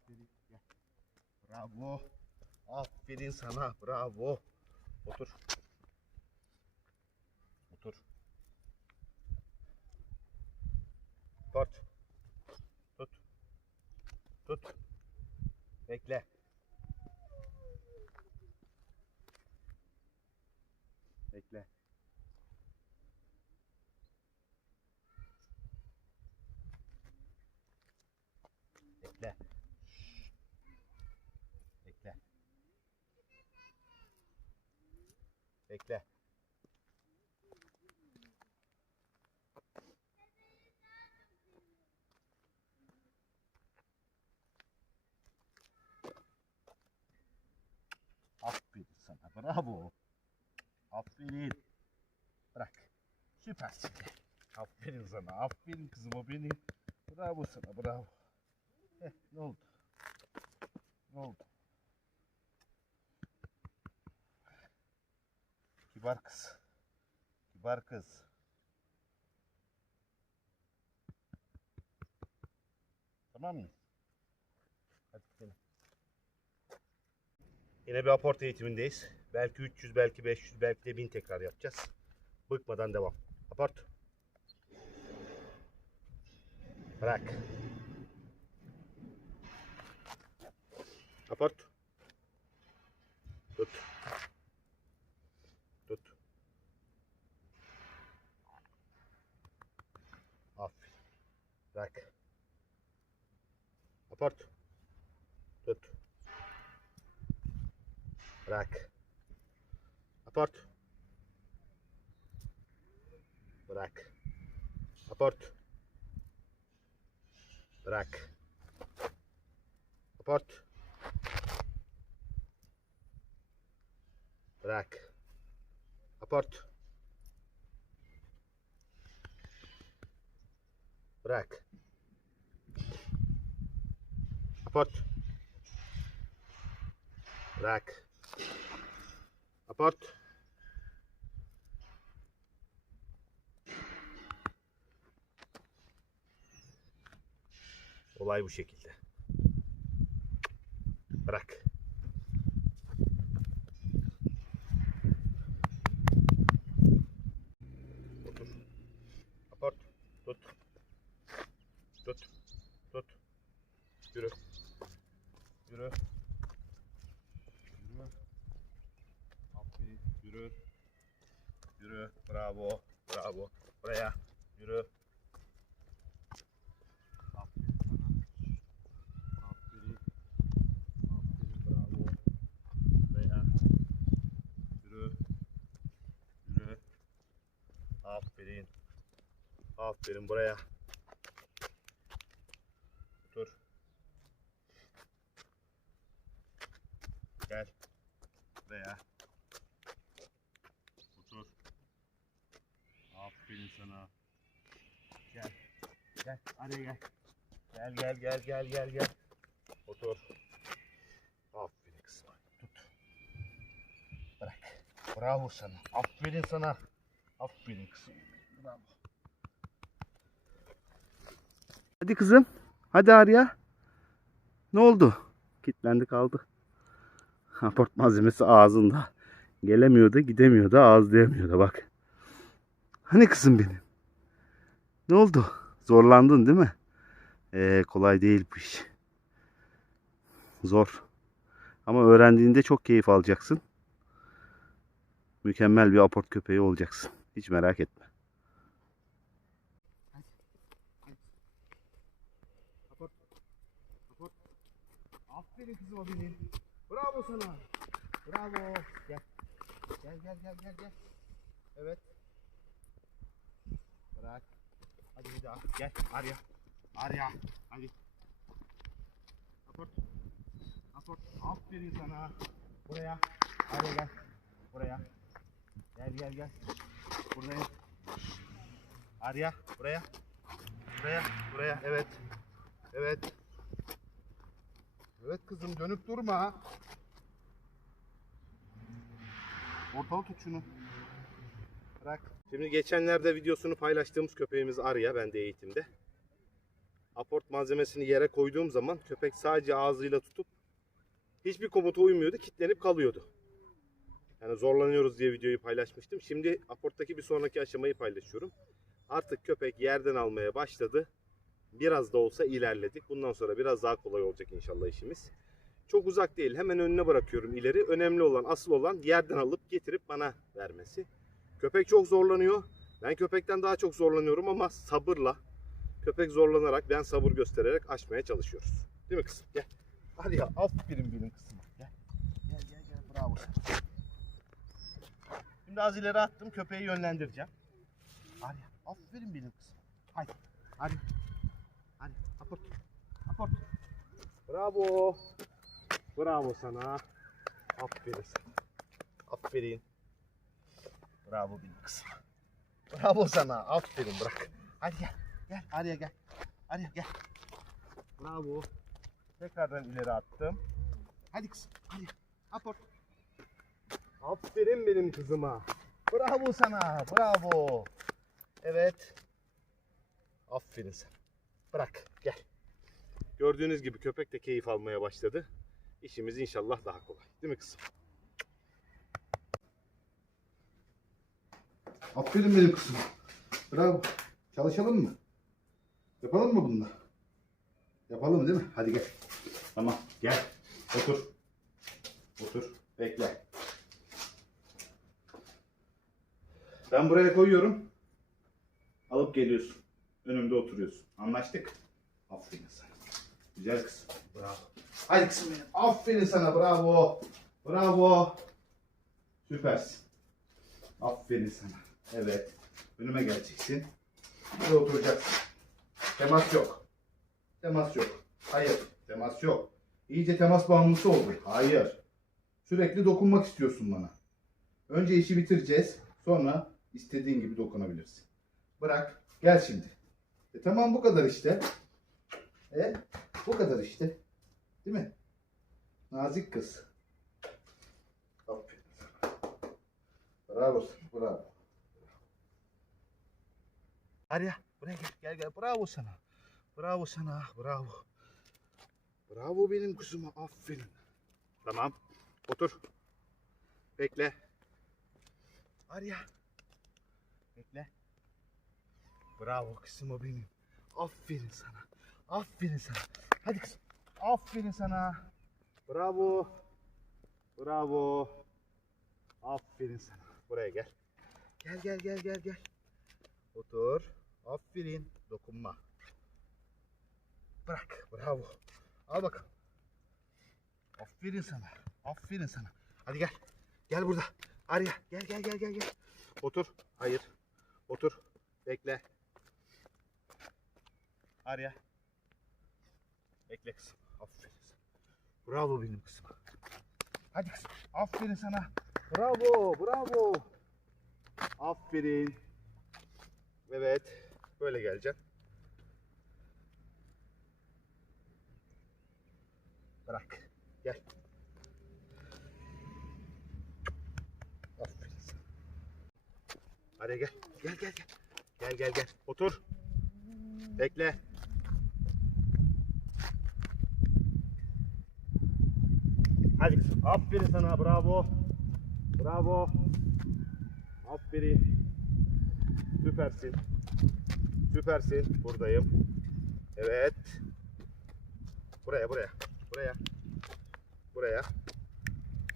Aferin. Bravo. Aferin sana. Bravo. Otur. Otur. Tut. Tut. Tut. Bekle. Bekle. Bekle. Aferin sana. Bravo. Aferin. Bırak. Süpersin. Aferin sana. Aferin kızım o benim. Bravo sana. Bravo. Heh, ne oldu? Ne oldu? Kibar kız. Kibar kız. Tamam mı? Hadi gidelim. Yine bir aport eğitimindeyiz. Belki 300, belki 500, belki de 1000 tekrar yapacağız. Bıkmadan devam. Aport. Bırak. Aport. Tut. Tut. Aferin. Bırak. Aport. Tut. Bırak. Aport. Bırak. Aport. Bırak. Aport. Bırak. Aport. Bırak. Aport. Bırak. Aport. Olay bu şekilde. Bırak. Otur. Aport. Tut. Tut. Tut. Yürü. Yürü. Yürü. Aferin. Yürü. Yürü. Bravo. Bravo. Buraya. Yürü. Aferin sana. Aferin. Aferin. Bravo. Buraya. Yürü. Yürü. Aferin. Aferin buraya. Dur. Gel. Buraya. Otur. Aferin sana. Gel. Gel. Araya gel. Gel gel gel gel gel gel. Otur. Aferin kızım. Tut. Bırak. Bravo sana. Aferin sana. Aferin kızım. Bravo. Hadi kızım. Hadi Arya. Ne oldu? Kitlendi kaldı. Aport malzemesi ağzında. Gelemiyordu, gidemiyordu, ağızlayamıyordu bak. Hani kızım benim? Ne oldu? Zorlandın değil mi? Ee, kolay değil bu iş. Zor. Ama öğrendiğinde çok keyif alacaksın. Mükemmel bir aport köpeği olacaksın. Hiç merak etme. Aferin kızıma benim. Bravo sana. Bravo. Gel. Gel gel gel gel gel. Evet. Bırak. Hadi bir daha. Gel. Arya. Arya. Hadi. Aport. Aport. Aferin sana. Buraya. Arya gel. Buraya. Gel gel gel. Buraya. Arya. Buraya. Buraya. Buraya. Evet. Evet. Evet kızım dönüp durma. Ortalı tut şunu. Bırak. Şimdi geçenlerde videosunu paylaştığımız köpeğimiz Arya bende eğitimde. aport malzemesini yere koyduğum zaman köpek sadece ağzıyla tutup hiçbir komuta uymuyordu, kilitlenip kalıyordu. Yani zorlanıyoruz diye videoyu paylaşmıştım. Şimdi aporttaki bir sonraki aşamayı paylaşıyorum. Artık köpek yerden almaya başladı. Biraz da olsa ilerledik. Bundan sonra biraz daha kolay olacak inşallah işimiz. Çok uzak değil. Hemen önüne bırakıyorum ileri. Önemli olan, asıl olan yerden alıp getirip bana vermesi. Köpek çok zorlanıyor. Ben köpekten daha çok zorlanıyorum ama sabırla, köpek zorlanarak, ben sabır göstererek aşmaya çalışıyoruz. Değil mi kızım? Gel. Hadi ya aferin benim kızıma. Gel. Gel gel gel bravo. Şimdi az ileri attım köpeği yönlendireceğim. Hadi aferin benim kızım. Hadi. Hadi. Hadi aport. Aport. Bravo. Bravo sana. Aferin sana. Aferin. Bravo benim kızım. Bravo sana. Aferin bırak. Hadi gel. Gel Arya gel. Arya gel. Bravo. Tekrardan ileri attım. Hadi kızım. Hadi. Aport. Aferin benim kızıma. Bravo sana. Bravo. Evet. Aferin sana. Bırak. Gel. Gördüğünüz gibi köpek de keyif almaya başladı. İşimiz inşallah daha kolay. Değil mi kızım? Aferin benim kızım. Bravo. Çalışalım mı? Yapalım mı bununla? Yapalım değil mi? Hadi gel. Tamam. Gel. Otur. Otur. Bekle. Ben buraya koyuyorum. Alıp geliyorsun. Önümde oturuyorsun. Anlaştık. Aferin sana. Güzel kız. Bravo. Hadi kızım benim. Aferin sana bravo. Bravo. Süpersin. Aferin sana. Evet. Önüme geleceksin. Buraya oturacaksın. Temas yok. Temas yok. Hayır. Temas yok. İyice temas bağımlısı oldun. Hayır. Sürekli dokunmak istiyorsun bana. Önce işi bitireceğiz. Sonra istediğin gibi dokunabilirsin. Bırak. Gel şimdi. E tamam bu kadar işte. E bu kadar işte. Değil mi? Nazik kız. Aferin. Bravo. Bravo. Arya buraya gel gel gel. Bravo sana. Bravo sana. Bravo. Bravo benim kızıma. Aferin. Tamam. Otur. Bekle. Arya. Bekle. Bravo kızım o benim. Aferin sana. Aferin sana. Hadi kızım. Aferin sana. Bravo. Bravo. Aferin sana. Buraya gel. Gel gel gel gel gel. Otur. Aferin. Dokunma. Bırak. Bravo. Al bakalım. Aferin sana. Aferin sana. Hadi gel. Gel burada. Arya. Gel gel gel gel gel. Otur. Hayır. Otur. Bekle. Arya. Bekle kızım. Aferin sana. Bravo benim kızım. Hadi kızım. Aferin sana. Bravo. Bravo. Aferin. Evet. Böyle geleceksin. Bırak. Gel. Aferin. Hadi gel. Gel gel gel. Gel gel gel. Otur. Bekle. Hadi kızım. Aferin sana. Bravo. Bravo. Aferin. Süpersin. Süpersin. Buradayım. Evet. Buraya buraya. Buraya. Buraya.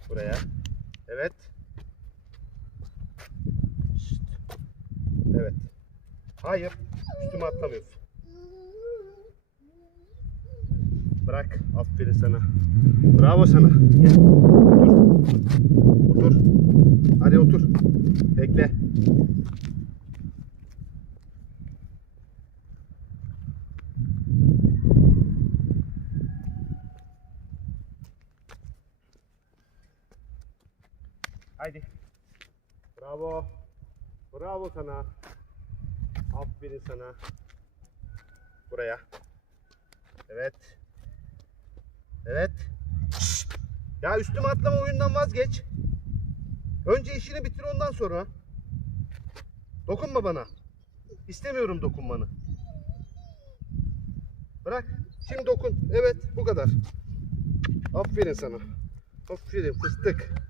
Buraya. Evet. Şşt. Evet. Hayır. Üstüme atlamıyorsun. Bırak. Aferin sana. Bravo sana. Gel. Otur. Otur. Hadi otur. Bekle. Haydi. Bravo. Bravo sana. Aferin sana. Buraya. Evet. Evet. Ya üstüme atlama oyundan vazgeç. Önce işini bitir ondan sonra. Dokunma bana. İstemiyorum dokunmanı. Bırak. Şimdi dokun. Evet bu kadar. Aferin sana. Aferin fıstık.